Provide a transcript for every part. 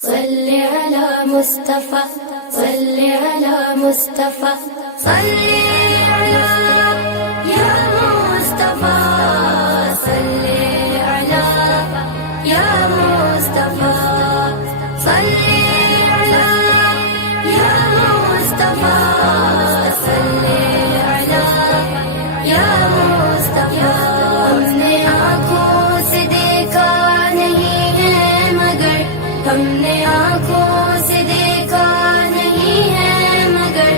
صلی علی مصطفیٰ صلی علی مصطفیٰ صلی علی یا مصطفیٰ صلی علی یا مصطفیٰ صلی علی یا مصطفیٰ صلی علی یا مصطفیٰ ہم نے آنکھوں سے دیکھا نہیں ہے مگر ہم نے آنکھوں سے دیکھا نہیں ہے مگر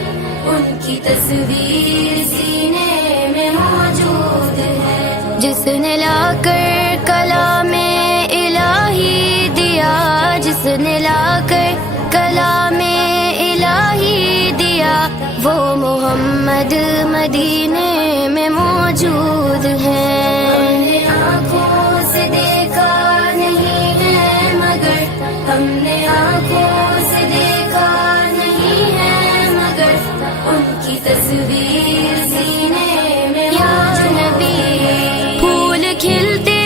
ان کی تصویر سینے میں موجود ہے جس نے لا کر کلام الہی دیا جس نے لا کر کلام الہی دیا وہ محمد مدینے میں موجود ہے آنکھوں سے دیکھا نہیں ہے مگر ہم نے آنکھوں سے دیکھا نہیں ہے مگر ان کی تصویر سینے میں موجود ہے پھول کھلتے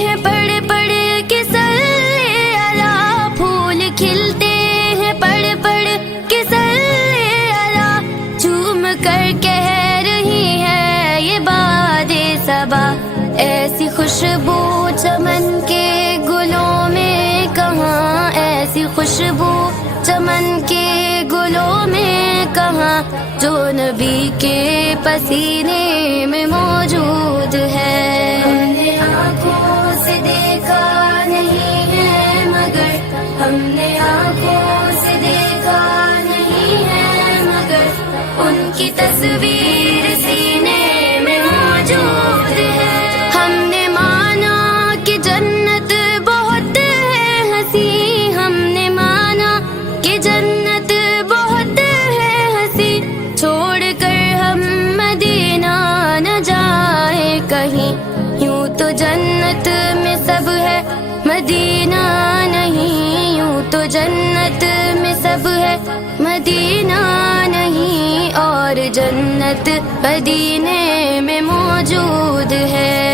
ہیں پڑھ پڑھ کے صلی علی پھول کھلتے ہیں پڑھ پڑھ کے صلی علی جھوم کر کہہ رہی ہے یہ باد صبا ایسی خوشبو چمن کے گلوں میں کہاں ایسی خوشبو چمن کے گلوں میں کہاں جو نبی کے پسینے میں موجود ہے ہم نے آنکھوں سے دیکھا نہیں ہے مگر ہم نے آنکھوں سے دیکھا نہیں ہے مگر ان کی تصویر سینے میں موجود ہے ہم نے مانا کہ جنت بہت ہے ہنسی ہم نے مانا کہ جنت بہت ہے ہنسی چھوڑ کر ہم مدینہ نہ جائے کہیں یوں تو جنت میں سب ہے مدینہ نہیں یوں تو جنت میں سب ہے مدینہ نہیں اور جنت مدینے میں موجود ہے